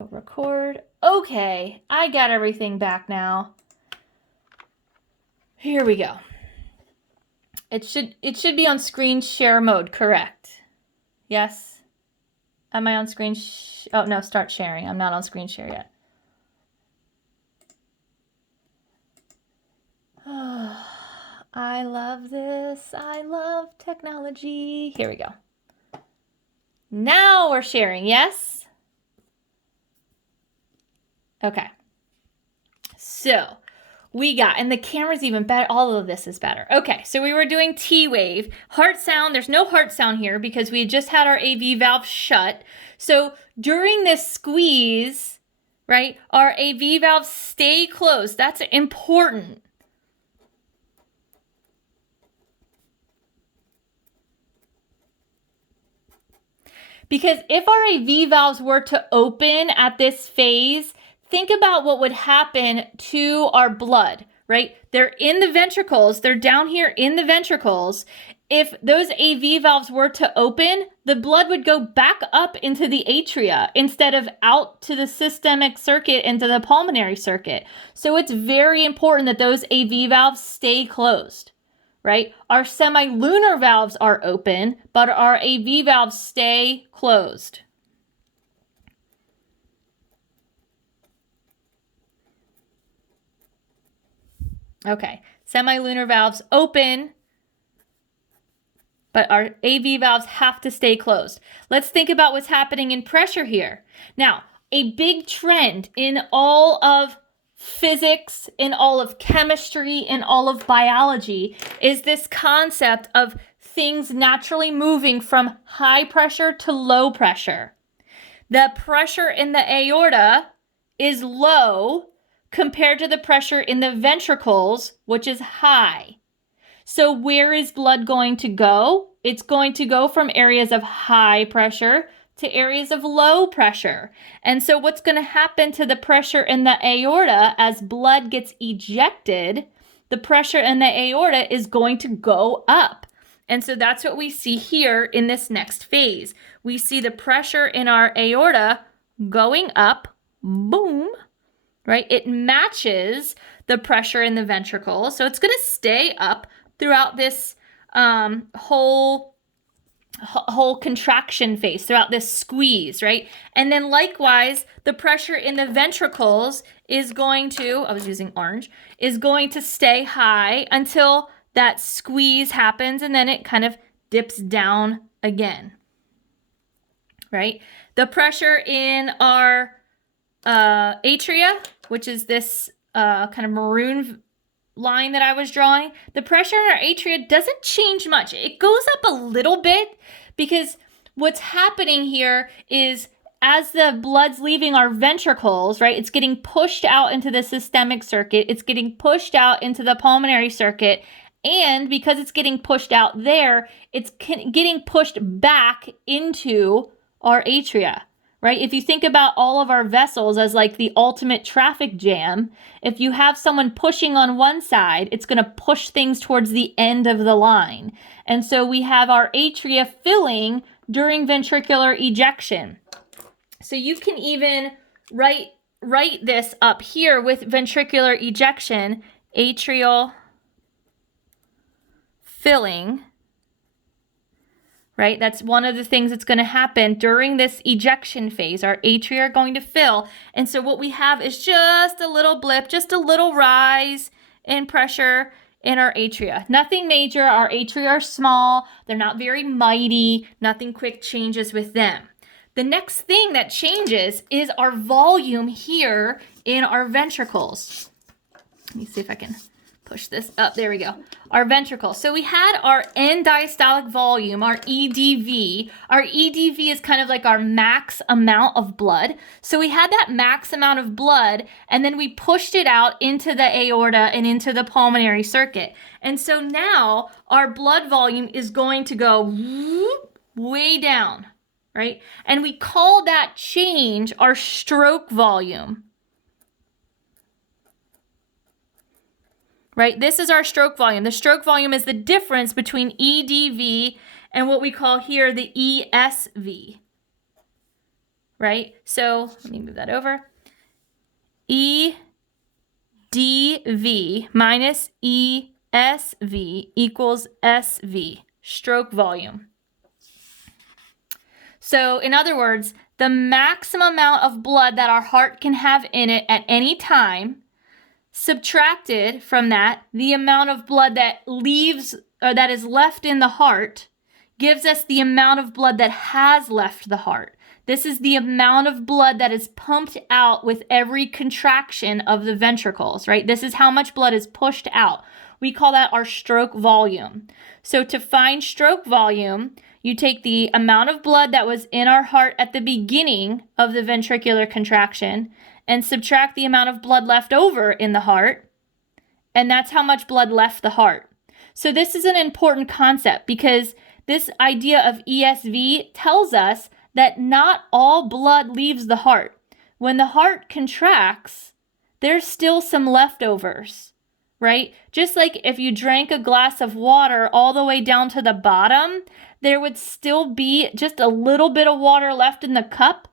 Record. Okay, I got everything back now. Here we go. It should be on screen share mode, correct? Yes? Am I on screen? Oh no, start sharing. I'm not on screen share yet. I love this. I love technology. Here we go. Now we're sharing, yes? Okay. So we got, and the camera's even better. All of this is better. Okay, so we were doing T wave. Heart sound, there's no heart sound here because we just had our AV valve shut. So during this squeeze, right, our AV valves stay closed. That's important. Because if our AV valves were to open at this phase, think about what would happen to our blood, right? They're in the ventricles, they're down here in the ventricles. If those AV valves were to open, the blood would go back up into the atria instead of out to the systemic circuit into the pulmonary circuit. So it's very important that those AV valves stay closed. Right? Our semilunar valves are open, but our AV valves stay closed. Okay, semilunar valves open, but our AV valves have to stay closed. Let's think about what's happening in pressure here. Now, a big trend in all of physics, in all of chemistry, in all of biology is this concept of things naturally moving from high pressure to low pressure. The pressure in the aorta is low compared to the pressure in the ventricles, which is high. So where is blood going to go? It's going to go from areas of high pressure to areas of low pressure. And so what's going to happen to the pressure in the aorta as blood gets ejected? The pressure in the aorta is going to go up. And so that's what we see here in this next phase. We see the pressure in our aorta going up, boom, right? It matches the pressure in the ventricle. So it's going to stay up throughout this whole contraction phase, throughout this squeeze, right? And then likewise, the pressure in the ventricles is going to, I was using orange, is going to stay high until that squeeze happens, and then it kind of dips down again, right? The pressure in our atria, which is this kind of maroon line that I was drawing, the pressure in our atria doesn't change much. It goes up a little bit because what's happening here is as the blood's leaving our ventricles, right, it's getting pushed out into the systemic circuit, it's getting pushed out into the pulmonary circuit, and because it's getting pushed out there, it's getting pushed back into our atria. Right? If you think about all of our vessels as like the ultimate traffic jam, if you have someone pushing on one side, it's going to push things towards the end of the line. And so we have our atria filling during ventricular ejection. So you can even write this up here with ventricular ejection, atrial filling. Right? That's one of the things that's going to happen during this ejection phase. Our atria are going to fill. And so what we have is just a little blip, just a little rise in pressure in our atria. Nothing major. Our atria are small. They're not very mighty. Nothing quick changes with them. The next thing that changes is our volume here in our ventricles. Let me see if I can push this up. There we go. Our ventricle. So we had our end diastolic volume, our EDV. Our EDV is kind of like our max amount of blood. So we had that max amount of blood, and then we pushed it out into the aorta and into the pulmonary circuit. And so now our blood volume is going to go way down, right? And we call that change our stroke volume. Right? This is our stroke volume. The stroke volume is the difference between EDV and what we call here the ESV. right? So let me move that over. EdV minus ESV equals SV, stroke volume. So in other words, the maximum amount of blood that our heart can have in it at any time, subtracted from that, the amount of blood that leaves or that is left in the heart, gives us the amount of blood that has left the heart. This is the amount of blood that is pumped out with every contraction of the ventricles, right? This is how much blood is pushed out. We call that our stroke volume. So to find stroke volume, you take the amount of blood that was in our heart at the beginning of the ventricular contraction and subtract the amount of blood left over in the heart, and that's how much blood left the heart. So this is an important concept because this idea of ESV tells us that not all blood leaves the heart. When the heart contracts, there's still some leftovers, right? Just like if you drank a glass of water all the way down to the bottom, there would still be just a little bit of water left in the cup,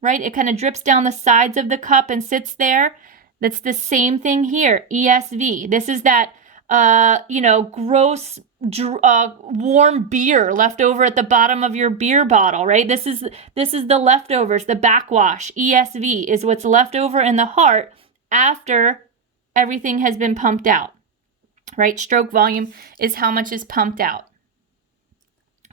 right? It kind of drips down the sides of the cup and sits there. That's the same thing here, ESV. This is that, gross, warm beer left over at the bottom of your beer bottle, right? This is the leftovers, the backwash. ESV is what's left over in the heart after everything has been pumped out, right? Stroke volume is how much is pumped out.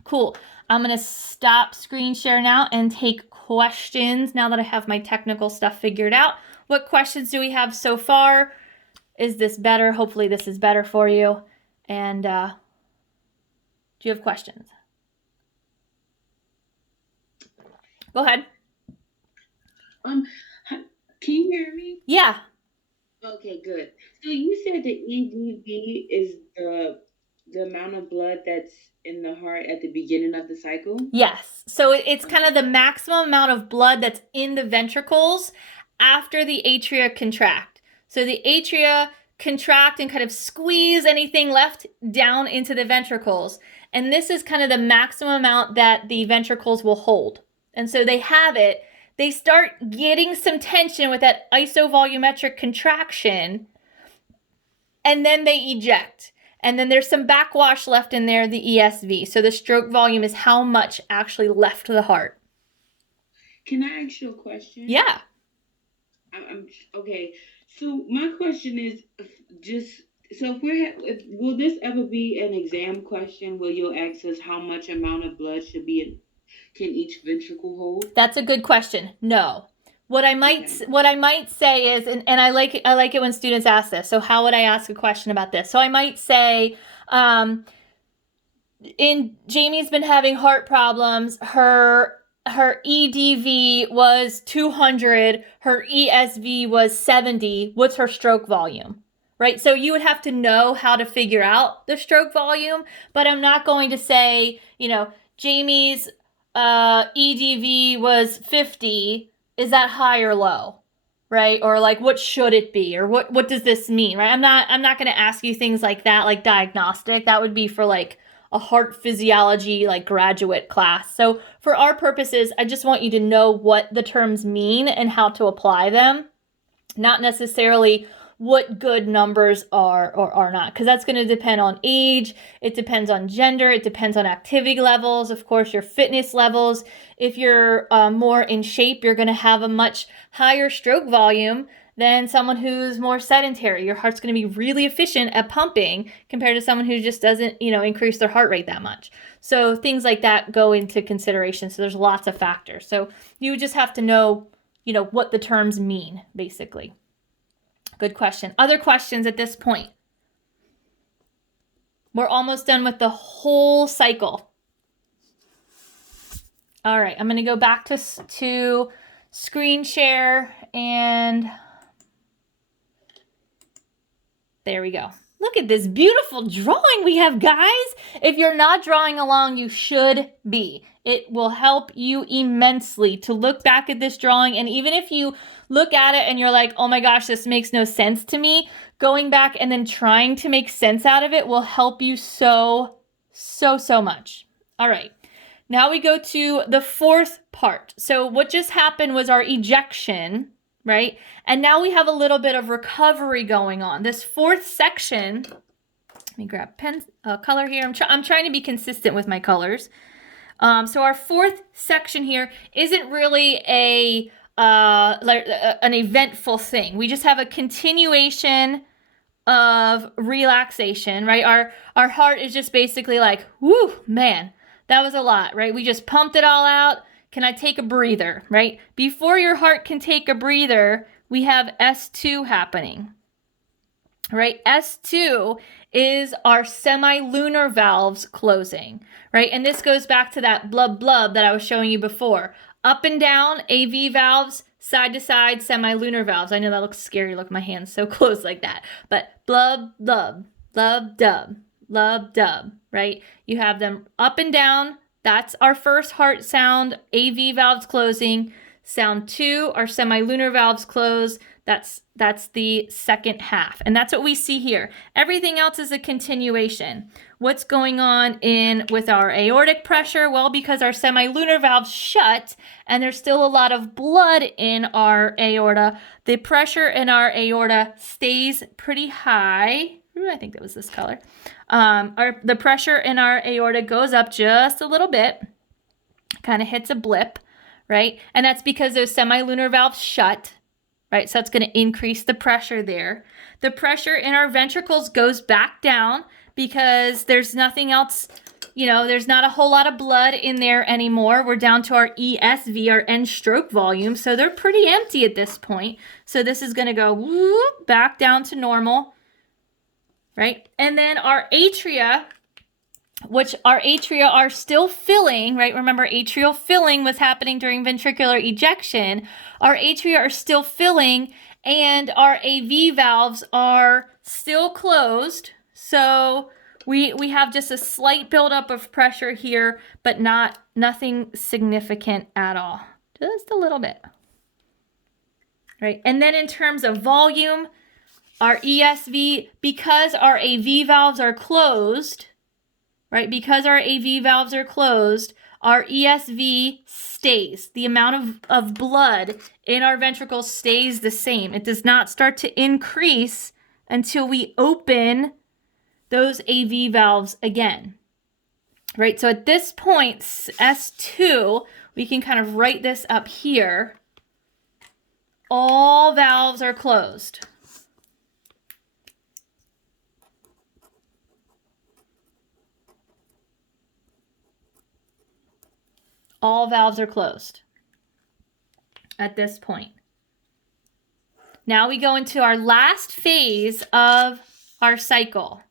Cool. I'm going to stop screen share now and take questions now that I have my technical stuff figured out. What questions do we have so far? Is this better? Hopefully this is better for you. And do you have questions? Go ahead. Can you hear me? Yeah. Okay, good. So you said the EDV is the amount of blood that's in the heart at the beginning of the cycle? Yes. So it's kind of the maximum amount of blood that's in the ventricles after the atria contract. So the atria contract and kind of squeeze anything left down into the ventricles. And this is kind of the maximum amount that the ventricles will hold. And so they have it. They start getting some tension with that isovolumetric contraction, and then they eject. And then there's some backwash left in there, the ESV. So the stroke volume is how much actually left the heart. Can I ask you a question? Yeah. Okay. So my question is will this ever be an exam question where you'll ask us how much amount of blood can each ventricle hold? That's a good question. No. What I might say is, and I like it when students ask this. So how would I ask a question about this? So I might say, Jamie's been having heart problems. Her EDV was 200. Her ESV was 70. What's her stroke volume? Right? So you would have to know how to figure out the stroke volume, but I'm not going to say, Jamie's EDV was 50. Is that high or low? Right? Or like, what should it be? Or what does this mean? Right? I'm not going to ask you things like that, like diagnostic. That would be for like a heart physiology, like graduate class. So for our purposes, I just want you to know what the terms mean and how to apply them, not necessarily what good numbers are or are not, because that's going to depend on age, it depends on gender, it depends on activity levels, of course, your fitness levels. If you're more in shape, you're going to have a much higher stroke volume than someone who's more sedentary. Your heart's going to be really efficient at pumping compared to someone who just doesn't, increase their heart rate that much. So things like that go into consideration. So there's lots of factors. So you just have to know, what the terms mean, basically. Good question. Other questions at this point? We're almost done with the whole cycle. All right, I'm going to go back to screen share, and there we go. Look at this beautiful drawing we have, guys. If you're not drawing along, you should be. It will help you immensely to look back at this drawing. And even if you look at it and you're like, oh my gosh, this makes no sense to me, going back and then trying to make sense out of it will help you so much. All right. Now we go to the fourth part. So what just happened was our ejection, right? And now we have a little bit of recovery going on. This fourth section, let me grab pen color here. I'm trying to be consistent with my colors. So our fourth section here isn't really an eventful thing. We just have a continuation of relaxation, right? Our heart is just basically like, whoo, man, that was a lot, right? We just pumped it all out. Can I take a breather, right? Before your heart can take a breather, we have S2 happening, right? S2 is our semilunar valves closing, right? And this goes back to that blub blub that I was showing you before. Up and down, AV valves, side to side, semilunar valves. I know that looks scary. Look, my hand's so close like that. But blub, blub, blub, dub, blub, dub, right? You have them up and down. That's our first heart sound. AV valves closing. Sound 2, our semilunar valves close. That's the second half. And that's what we see here. Everything else is a continuation. What's going on with our aortic pressure? Well, because our semilunar valves shut and there's still a lot of blood in our aorta, the pressure in our aorta stays pretty high. Ooh, I think that was this color. The pressure in our aorta goes up just a little bit, kind of hits a blip, right? And that's because those semilunar valves shut. Right, so it's going to increase the pressure there. The pressure in our ventricles goes back down because there's nothing else, there's not a whole lot of blood in there anymore. We're down to our ESV, our end stroke volume, so they're pretty empty at this point. So this is going to go whoop, back down to normal, right? And then our atria, which our atria are still filling, right? Remember, atrial filling was happening during ventricular ejection. Our atria are still filling, and our AV valves are still closed. So we have just a slight buildup of pressure here, but nothing significant at all. Just a little bit. Right? And then in terms of volume, our ESV, because our AV valves are closed, right? Because our AV valves are closed, our ESV stays. The amount of blood in our ventricles stays the same. It does not start to increase until we open those AV valves again, right? So at this point, S2, we can kind of write this up here. All valves are closed. All valves are closed at this point. Now we go into our last phase of our cycle,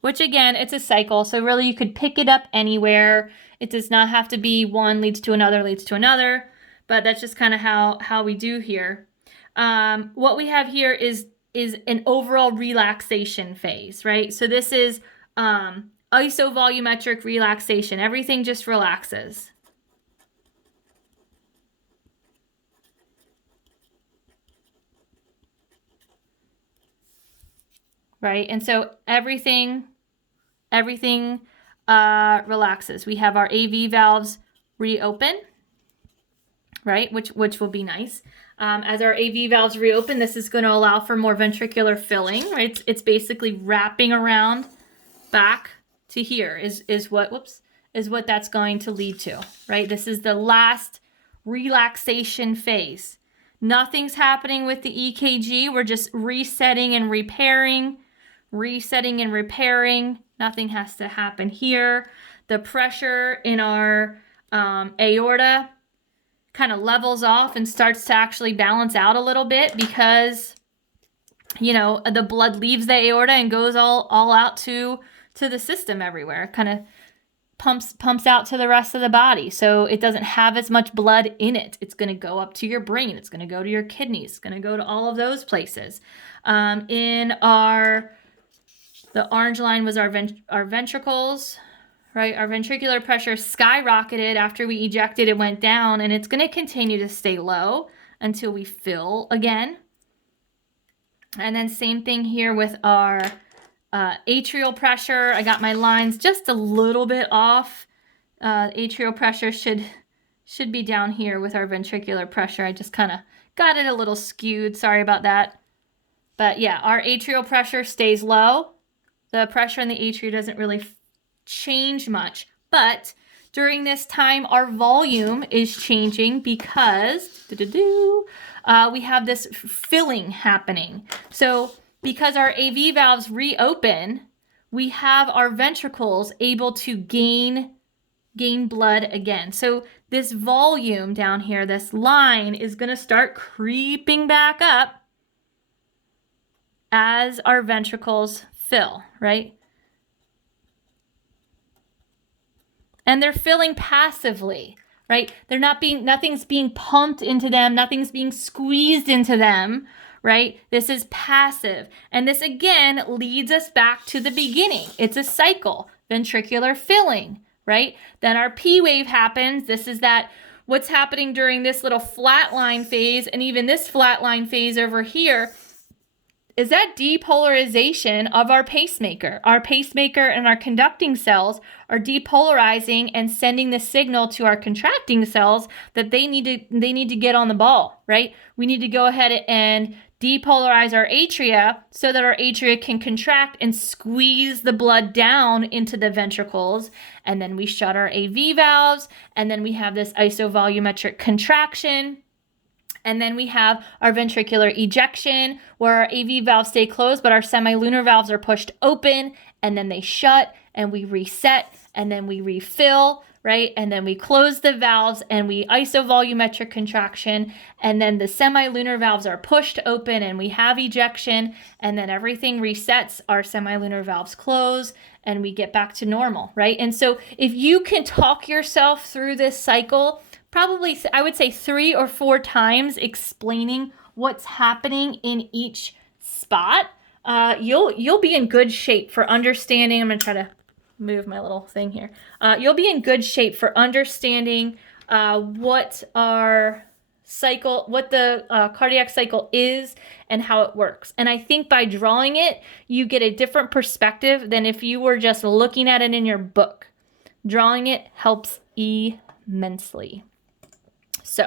which again, it's a cycle. So really you could pick it up anywhere. It does not have to be one leads to another, but that's just kind of how we do here. What we have here is an overall relaxation phase, right? So this is isovolumetric relaxation. Everything just relaxes. Right? And so everything relaxes. We have our AV valves reopen, right? Which will be nice. As our AV valves reopen, this is going to allow for more ventricular filling, right? It's basically wrapping around back to here is what that's going to lead to, right? This is the last relaxation phase. Nothing's happening with the EKG. We're just resetting and repairing. Nothing has to happen here. The pressure in our aorta kind of levels off and starts to actually balance out a little bit because, the blood leaves the aorta and goes all out to the system everywhere. Kind of pumps out to the rest of the body. So it doesn't have as much blood in it. It's going to go up to your brain. It's going to go to your kidneys. It's going to go to all of those places. The orange line was our ventricles, right? Our ventricular pressure skyrocketed after we ejected. It went down, and it's going to continue to stay low until we fill again. And then same thing here with our Atrial pressure, I got my lines just a little bit off. Atrial pressure should be down here with our ventricular pressure. I just kind of got it a little skewed. Sorry about that. But yeah, our atrial pressure stays low. The pressure in the atria doesn't really change much. But during this time, our volume is changing because we have this filling happening. So because our AV valves reopen, we have our ventricles able to gain blood again. So this volume down here, this line, is going to start creeping back up as our ventricles fill, right? And they're filling passively, right? Nothing's being pumped into them, nothing's being squeezed into them, right? This is passive. And this again leads us back to the beginning. It's a cycle, ventricular filling, right? Then our P wave happens. This is what's happening during this little flatline phase, and even this flatline phase over here is that depolarization of our pacemaker. Our pacemaker and our conducting cells are depolarizing and sending the signal to our contracting cells that they need to get on the ball, right? We need to go ahead and depolarize our atria so that our atria can contract and squeeze the blood down into the ventricles. And then we shut our AV valves, and then we have this isovolumetric contraction. And then we have our ventricular ejection, where our AV valves stay closed, but our semilunar valves are pushed open, and then they shut, and we reset, and then we refill, right? And then we close the valves, and we isovolumetric contraction, and then the semilunar valves are pushed open, and we have ejection, and then everything resets, our semilunar valves close, and we get back to normal, right? And so if you can talk yourself through this cycle, probably, I would say 3 or 4 times, explaining what's happening in each spot, you'll be in good shape for understanding. I'm going to try to move my little thing here. You'll be in good shape for understanding what the cardiac cycle is and how it works. And I think by drawing it, you get a different perspective than if you were just looking at it in your book. Drawing it helps immensely. So